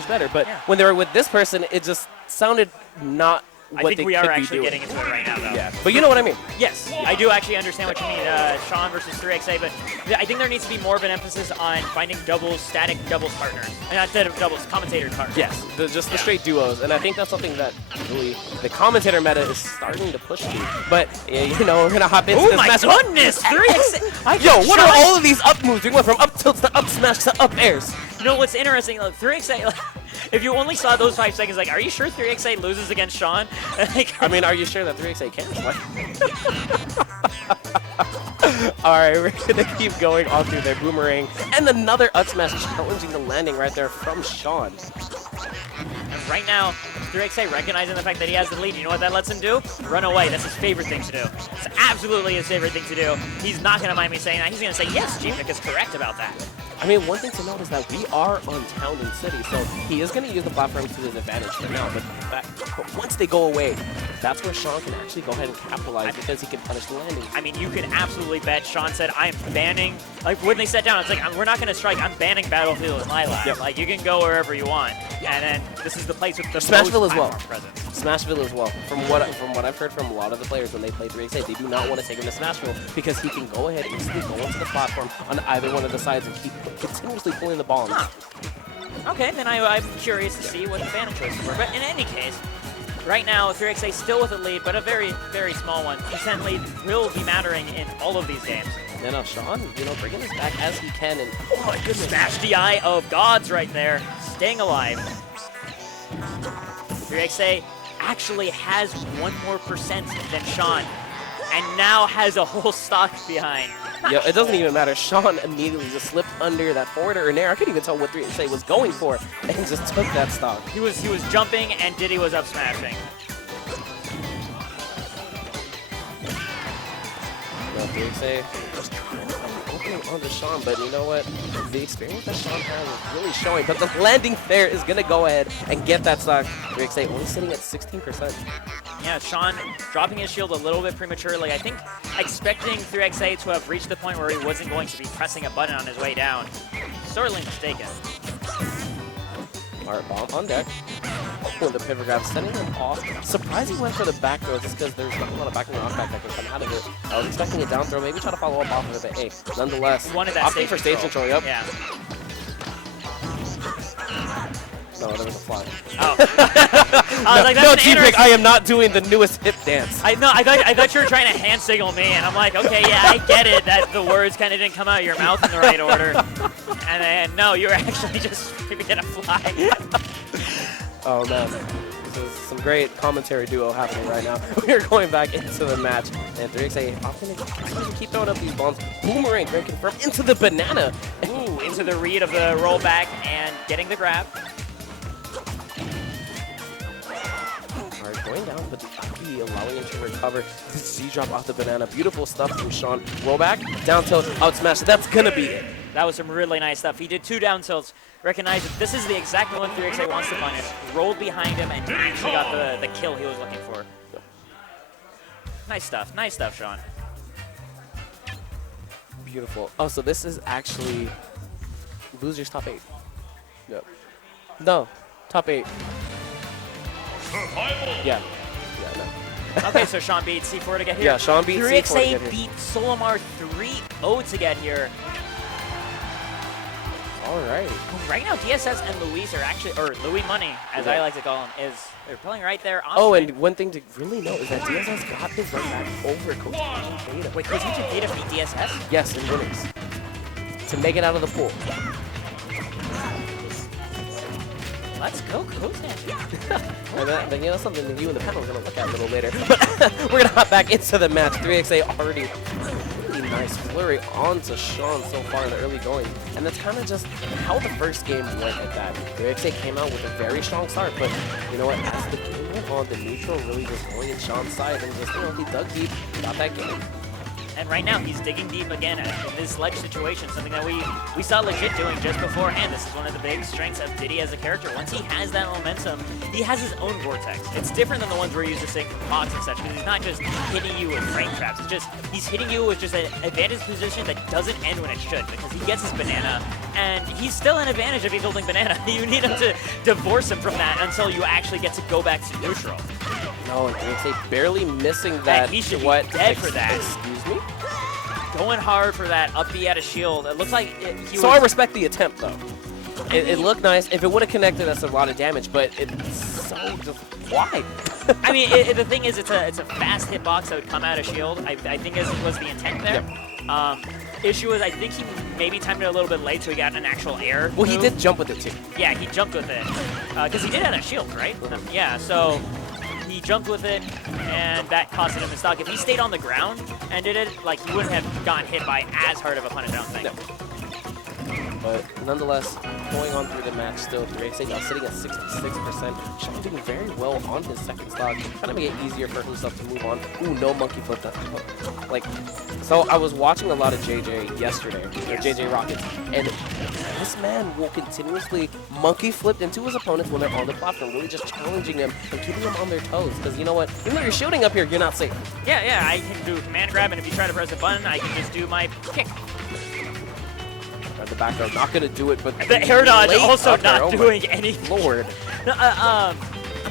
much better. But when they were with this person, it just sounded not what they could be doing. I think we are actually getting into it right now, though. Yeah, but you know what I mean. Yes, I do actually understand what you mean, Sean versus 3XA, but I think there needs to be more of an emphasis on finding static doubles partners, and instead of doubles, commentator partners. Yes, just the straight duos, and I think that's something that really the commentator meta is starting to push to. But you know, we're gonna hop into this match. Oh my goodness, 3XA! Yo, what are all of these up moves? We went from up tilts to up smash to up airs. You know what's interesting? Like, 3XA. Like, if you only saw those 5 seconds, like, are you sure 3XA loses against Sean? Like, I mean, are you sure that 3XA can? All right, we're gonna keep going on through their boomerang, and another up smash challenging the landing right there from Sean. And right now, 3XA recognizing the fact that he has the lead, you know what that lets him do? Run away. That's his favorite thing to do. It's absolutely his favorite thing to do. He's not gonna mind me saying that. He's gonna say, yes, G-Mick is correct about that. I mean, one thing to note is that we are on Town and City, so he is going to use the platform to his advantage for now. But once they go away, that's where Sean can actually go ahead and capitalize because he can punish the landing. I mean, you can absolutely bet Sean said, I'm banning, like when they sat down, it's like, we're not going to strike, I'm banning Battlefield and Lilac. Yep. Like, you can go wherever you want. And then this is the place with the Smashville most as well. presence. Smashville as well. From what I've heard from a lot of the players when they play 3XA, they do not want to take him to Smashville because he can go ahead and easily go onto the platform on either one of the sides and keep continuously pulling the bombs. Huh. Okay, then I'm curious to see what the banning choices were. But in any case, right now 3XA still with a lead, but a very, very small one. 10 lead will be mattering in all of these games. And now Sean, you know, bringing this back as he can, and oh my goodness, smash the eye of gods right there, staying alive. 3XA actually has 1 more percent than Sean, and now has a whole stock behind. Yeah, it doesn't even matter. Sean immediately just slipped under that forward or nair. I couldn't even tell what 3XA was going for, and just took that stock. He was jumping, and Diddy was up smashing. Well, 3XA just trying to find an opening onto Sean, but you know what? The experience that Sean has is really showing, but the landing there is going to go ahead and get that stock. 3XA only sitting at 16%. Yeah, Sean dropping his shield a little bit prematurely. I think expecting 3XA to have reached the point where he wasn't going to be pressing a button on his way down. Sorely mistaken. Alright, bomb on deck. Oh, the pivot grab, sending him off. Surprising went for the back throw just because there's not a lot of back and knockback that can come out of it. I was expecting a down throw, maybe try to follow up off of it, but hey, nonetheless, opting for stage control, yep. Yeah. No, there was a fly. Oh. I was like, that's no, an G-Pick, I am not doing the newest hip dance. I thought you were trying to hand signal me, and I'm like, okay, yeah, I get it that the words kind of didn't come out of your mouth in the right order. And then, no, you were actually just maybe gonna fly. Oh, man. This is some great commentary duo happening right now. We are going back into the match, and 3XA opting to keep throwing up these bombs. Boomerang can confirm into the banana. Ooh, into the read of the rollback and getting the grab. Alright, going down, but Pappy allowing him to recover. Z-drop off the banana. Beautiful stuff from Sean. Rollback, down tilt, out smash. That's gonna be it. That was some really nice stuff. He did 2 down tilts. Recognized that this is the exact one 3XA wants to punish. Rolled behind him and actually got the kill he was looking for. Nice stuff, Sean. Beautiful. Oh, so this is actually losers top 8. Yep. No, top 8. Yeah. No. Okay, so Sean beat C4 to get here. Yeah, Sean beat C4 to get here. 3XA beat Solomar 3-0 to get here. All right. Right now, DSS and Luis are actually, or Louis Money, as I like to call him, they're playing right there on Oh, screen. and one thing to really note is that DSS got his run back over Coach Beta. Wait, Coach Beta beat DSS? Yes, in winnings. To make it out of the pool. Let's go, Coach. And then, you know, something that you and the panel are going to look at a little later. But we're going to hop back into the match. 3XA already really nice flurry onto Sean so far in the early going. And that's kind of just how the first game went at that. 3XA came out with a very strong start, but you know what? As the game went on, the neutral really just going in Sean's side and just, you know, he dug deep, got that game. And right now, he's digging deep again in this ledge situation, something that we saw legit doing just beforehand. This is one of the big strengths of Diddy as a character. Once he has that momentum, he has his own vortex. It's different than the ones we're used to seeing from Pogs and such, because he's not just hitting you with frame traps. It's just, he's hitting you with just an advantage position that doesn't end when it should, because he gets his banana, and he's still an advantage if he's holding banana. You need him to divorce him from that until you actually get to go back to neutral. No, and DXA barely missing that. He should be dead for that. Excuse me? Going hard for that up B at a shield. It looks like he was... So I respect the attempt, though. It looked nice. If it would have connected, that's a lot of damage, but it's so just... Why? I mean, the thing is, it's a fast hitbox that would come out of shield. I think was the intent there. Yep. Issue is, I think he maybe timed it a little bit late, so he got an actual air. Well, move. he did jump with it, too. Yeah, he jumped with it. Because he did have a shield, right? Yeah, so he jumped with it, and that costed him a stock. If he stayed on the ground and did it, like, he wouldn't have gotten hit by as hard of a punish, I don't think. No. But nonetheless, going on through the match still, DXA now sitting at 66%. Sean doing very well on his second stock, trying to make it easier for himself to move on. Ooh, no monkey flip. Like, so I was watching a lot of JJ yesterday, or JJ Rockets, and this man will continuously monkey flip into his opponents when they're on the platform, really just challenging them and keeping them on their toes. Because you know what? Even though you're shooting up here, you're not safe. Yeah, I can do a command grab, and if you try to press a button, I can just do my kick. At the back row, not going to do it, but the air dodge also not oh doing anything. Lord. No, I'm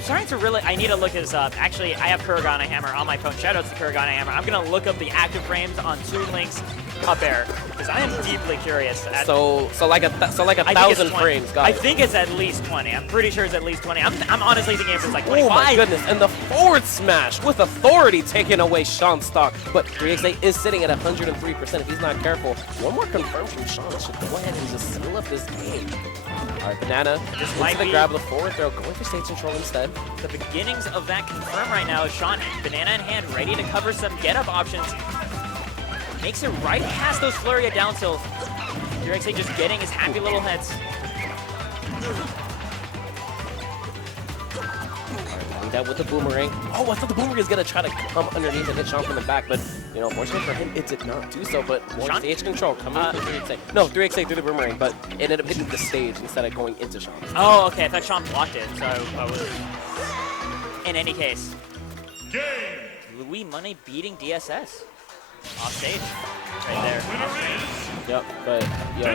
starting to really, I need to look this up. Actually, I have Kuragana Hammer on my phone. Shoutouts to Kuragana Hammer. I'm going to look up the active frames on 2 Links up air, because I am deeply curious. So like a 1,000 frames. Got I it. think it's at least 20. I'm pretty sure it's at least 20. I'm honestly thinking if it's like 25. Oh my goodness, and the forward smash with authority taking away Sean's stock. But 3XA is sitting at 103% if he's not careful. One more confirm from Sean should go ahead and just seal up this game. All right, Banana just might be grab the forward throw, going for stage control instead. The beginnings of that confirm right now is Sean, banana in hand, ready to cover some get-up options. Makes it right past those flurry of down tilts. DXA just getting his happy little heads. That with the boomerang. Oh, I thought the boomerang was gonna try to come underneath and hit Sean from the back, but you know, fortunately for him, it did not do so. But more stage control coming from 3XA. No, 3XA through the boomerang, but it ended up hitting the stage instead of going into Sean. Oh, okay. I thought Sean blocked it. So in any case, Louis Money beating DSS off stage, right there. Yep, but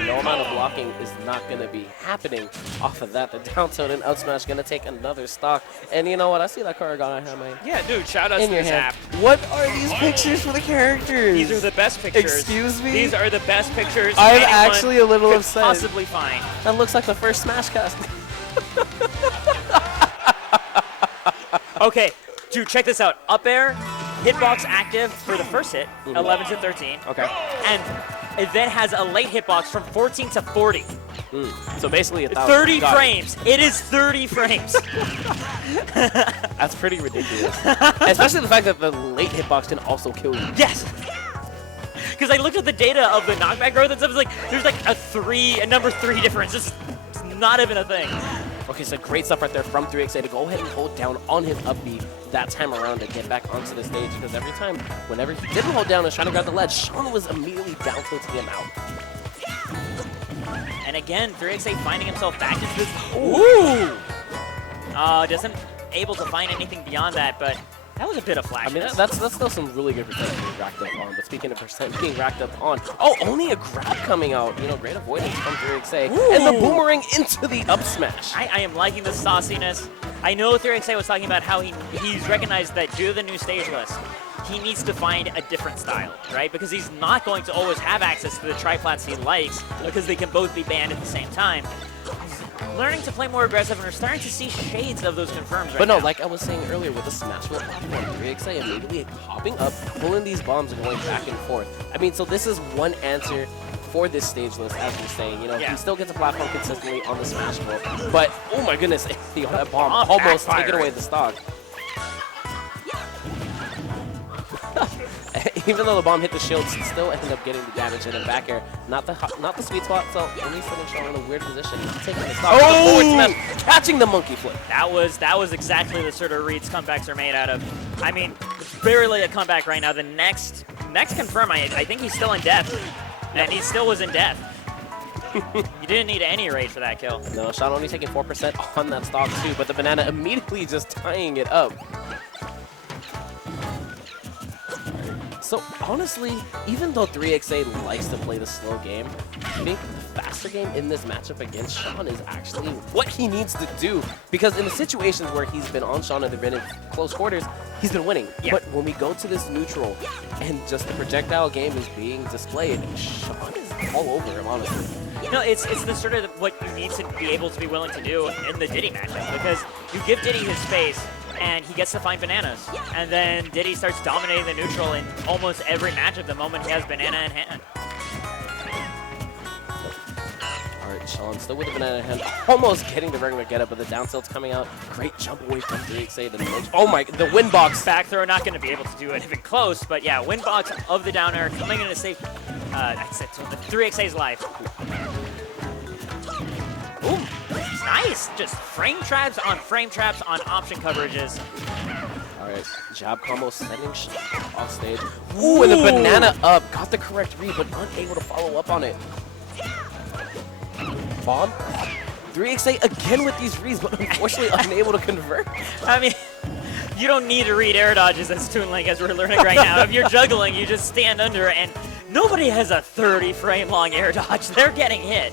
no amount of blocking is not going to be happening off of that. The down tilt and up smash going to take another stock. And you know what? I see that Kuragana Hammer. Yeah, dude, shout out to this app. What are these pictures for the characters? These are the best pictures. Excuse me? These are the best pictures I'm actually a little upset. Possibly fine. That looks like the first Smash cast. Okay, dude, check this out. Up air, hitbox active for the first hit, 11 to 13. Okay. And it then has a late hitbox from 14 to 40. So basically 30 frames. It is 30 frames. That's pretty ridiculous. Especially the fact that the late hitbox can also kill you. Yes. Because I looked at the data of the knockback growth and stuff. It's like there's like a number 3 difference. It's not even a thing. Okay, so great stuff right there from 3XA to go ahead and hold down on his up B that time around to get back onto the stage, because every time, whenever he didn't hold down and was trying to grab the ledge, Sean was immediately down tilting him out. And again, 3XA finding himself back into this. Ooh! Doesn't able to find anything beyond that, but that was a bit of flash. I mean, that's still some really good percent being racked up on. But speaking of percent being racked up on, oh, only a grab coming out. You know, great avoidance from 3XA. And the boomerang into the up smash. I am liking the sauciness. I know 3XA was talking about how he's recognized that due to the new stage list, he needs to find a different style, right? Because he's not going to always have access to the triplats he likes, because they can both be banned at the same time. Learning to play more aggressive, and we're starting to see shades of those confirms right now. But no, like I was saying earlier with the Smash Ball platform, 3XA immediately popping up, pulling these bombs and going back and forth. I mean, so this is one answer for this stage list, as we're saying. You know, he still gets a platform consistently on the Smash Ball. But, oh my goodness, that bomb almost taking away the stock. Even though the bomb hit the shield, still ended up getting the damage and then back air. Not the sweet spot, so at least Sean in a weird position. Not taking the stock. Oh! Forward smash, catching the monkey flip. That was exactly the sort of reads comebacks are made out of. I mean, it's barely a comeback right now. The next next confirm, I think he's still in death. And he still was in death. You didn't need any rage for that kill. No, Sean only taking 4% on that stock too, but the banana immediately just tying it up. So honestly, even though 3XA likes to play the slow game, I think the faster game in this matchup against Sean is actually what he needs to do. Because in the situations where he's been on Sean and they've been in close quarters, he's been winning. Yeah. But when we go to this neutral and just the projectile game is being displayed, Sean is all over him, honestly. You know, it's the sort of what you need to be able to be willing to do in the Diddy matchup, because you give Diddy his space and he gets to find bananas, and then Diddy starts dominating the neutral in almost every matchup the moment he has banana in hand. All right, Sean still with the banana in hand, almost getting the regular getup, but the down tilt's coming out. Great jump away from 3XA. Oh my, the wind box. Back throw, not going to be able to do it even close, but yeah, wind box of the down air coming in to save I said so the 3XA's life. Ooh, nice! Just frame traps on option coverages. All right, jab combo sending off stage. Ooh, and the banana up. Got the correct read, but unable to follow up on it. Bomb. 3XA again with these reads, but unfortunately unable to convert. I mean, you don't need to read air dodges as Toon Link as we're learning right now. If you're juggling, you just stand under, and nobody has a 30 frame long air dodge. They're getting hit.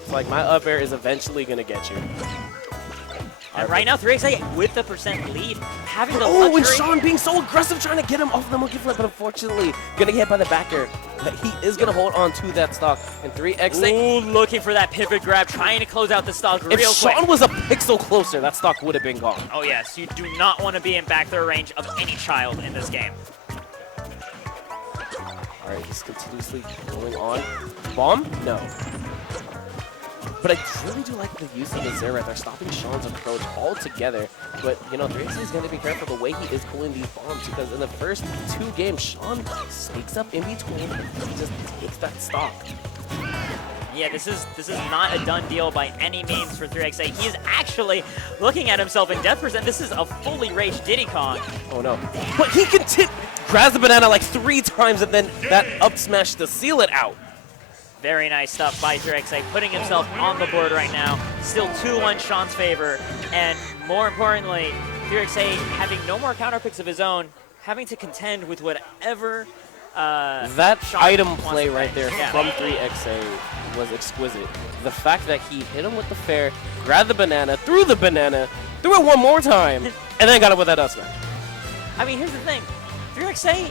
It's like my up air is eventually going to get you. And right now, 3XA with the percent lead, having the Oh, and luxury. Sean being so aggressive trying to get him off the monkey flip, but unfortunately going to get hit by the back air. But he is going to hold on to that stock. And 3XA. Ooh, looking for that pivot grab, trying to close out the stock real quick. If Sean was a pixel closer, that stock would have been gone. Oh yes, you do not want to be in back throw range of any child in this game. All right, he's continuously going on. Bomb? No. But I really do like the use of the Zera. They're stopping Sean's approach altogether. But, you know, 3XA is going to be careful the way he is pulling these bombs, because in the first 2 games, Sean sneaks up in between and he just takes that stock. Yeah, this is not a done deal by any means for 3XA. He is actually looking at himself in death percent. This is a fully raged Diddy Kong. Oh no. But he can grabs the banana like 3 times and then that up smash to seal it out. Very nice stuff by 3XA, putting himself on the board right now. Still 2-1 Sean's favor, and more importantly, 3XA having no more counter picks of his own, having to contend with whatever that Sean item wants play to right there from 3XA was exquisite. The fact that he hit him with the fair, grabbed the banana, threw it one more time, and then got it with that up smash. I mean, here's the thing. 3XA,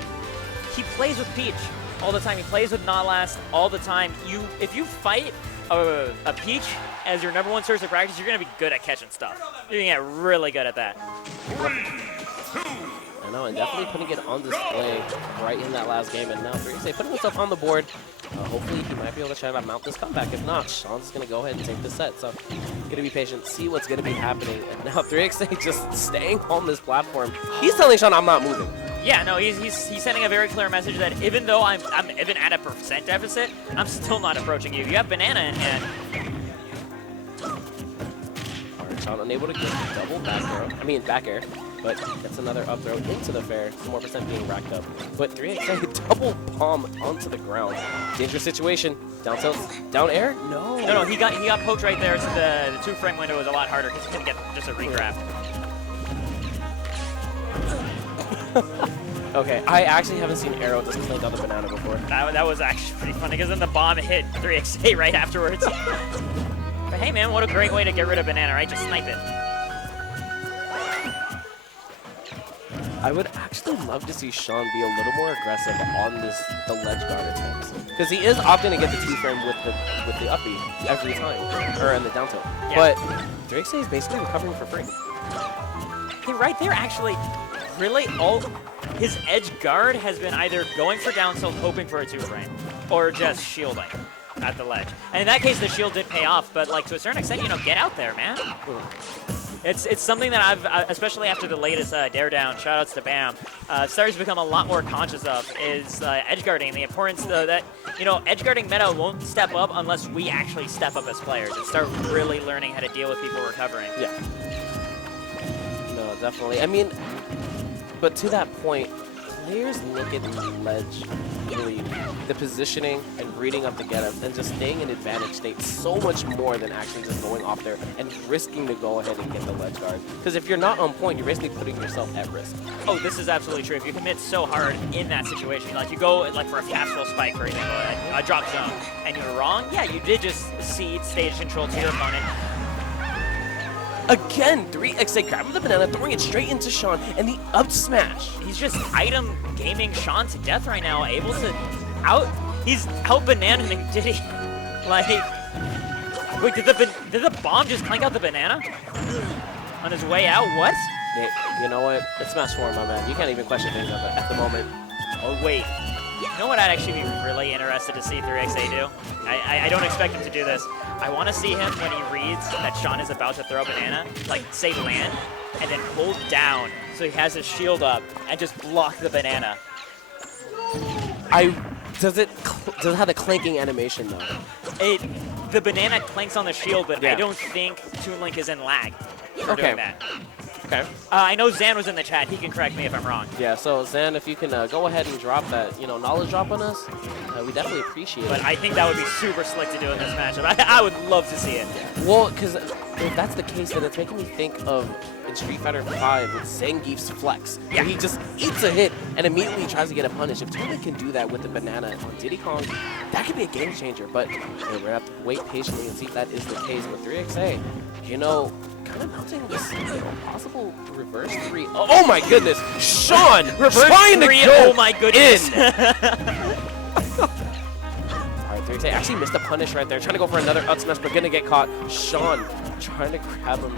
he plays with Peach all the time. He plays with Not Last all the time. If you fight a Peach as your #1 source of practice, you're going to be good at catching stuff. You're going to get really good at that. I know, and definitely putting it on display right in that last game. And now 3XA putting himself on the board. Hopefully he might be able to try to mount this comeback. If not, Sean's going to go ahead and take the set. So going to be patient, see what's going to be happening. And now 3XA just staying on this platform. He's telling Sean, I'm not moving. Yeah, no, he's sending a very clear message that even though I'm even at a percent deficit, I'm still not approaching you. You have banana in hand. All right, Sean unable to get double back air, but gets another up throw into the fair. Some more percent being racked up. But 3XA double palm onto the ground. Dangerous situation. Down tilt, down air? No. No, he got poked right there, so the 2-frame window was a lot harder because he couldn't get just a regrab. Okay, I actually haven't seen Arrow just clink on the banana before. That was actually pretty funny because then the bomb hit 3XA right afterwards. But hey man, what a great way to get rid of banana, right? Just snipe it. I would actually love to see Sean be a little more aggressive on the ledge guard attempts, because he is opting to get the 2-frame with the uppy every time, or in the down tilt. Yeah. But 3XA is basically recovering for free. Hey, right there actually, really all his edge guard has been either going for down tilt, hoping for a 2-frame, or just shielding at the ledge. And in that case, the shield did pay off, but like to a certain extent, you know, get out there, man. It's something that I've, especially after the latest Dare Down, shoutouts to BAM, started to become a lot more conscious of, is edge guarding. The importance that, you know, edge guarding meta won't step up unless we actually step up as players and start really learning how to deal with people recovering. Yeah. No, definitely. I mean, but to that point, players look at the ledge lead, the positioning and reading up the get-up, and just staying in advantage state so much more than actually just going off there and risking to go ahead and get the ledge guard. Because if you're not on point, you're basically putting yourself at risk. Oh, this is absolutely true. If you commit so hard in that situation, like you go like for a fastball spike, for example, a drop zone, and you're wrong, yeah, you did just cede stage control to your opponent. Again, 3XA grabbing the banana, throwing it straight into Sean, and the up smash. He's just item gaming Sean to death right now, able to he's out bananing Diddy. Like, wait, did the bomb just clank out the banana? On his way out, what? You know what? It's Smash 4, my man. You can't even question things at the moment. Oh, wait. You know what I'd actually be really interested to see 3XA do? I don't expect him to do this. I want to see him when he reads that Sean is about to throw a banana, like, say land, and then hold down so he has his shield up and just block the banana. Does it have the clanking animation, though? The banana clanks on the shield, but yeah. I don't think Toon Link is in lag for doing that. Okay. I know Zan was in the chat. He can correct me if I'm wrong. Yeah, so Zan, if you can go ahead and drop that, knowledge drop on us, we definitely appreciate it. But I think that would be super slick to do in this matchup. I would love to see it. Well, because if that's the case, then it's making me think of in Street Fighter V with Zangief's flex. Yeah. Where he just eats a hit and immediately tries to get a punish. If Toon Link can do that with the banana on Diddy Kong, that could be a game changer. But we're going to have to wait patiently and see if that is the case. With 3XA, kind of mounting this possible reverse 3. Oh my goodness! Sean! Reverse trying 3, to go oh my goodness! Alright, 3XA actually missed a punish right there. Trying to go for another up smash, but gonna get caught. Sean trying to grab him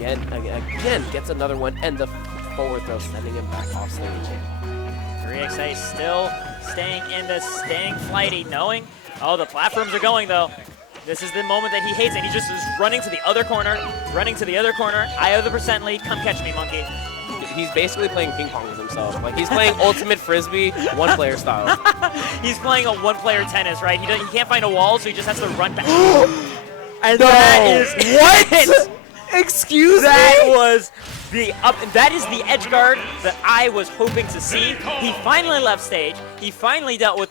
again, gets another one, and the forward throw sending him back off stage. 3XA still staying flighty, knowing, oh, the platforms are going though. This is the moment that he hates, and he just is running to the other corner, I have the percent lead, come catch me, monkey. He's basically playing ping pong with himself. Like, he's playing ultimate frisbee, one-player style. He's playing a one-player tennis, right? He can't find a wall, so he just has to run back. And no. That is what? Excuse me? That is the edge guard that I was hoping to see. He finally left stage. He finally dealt with the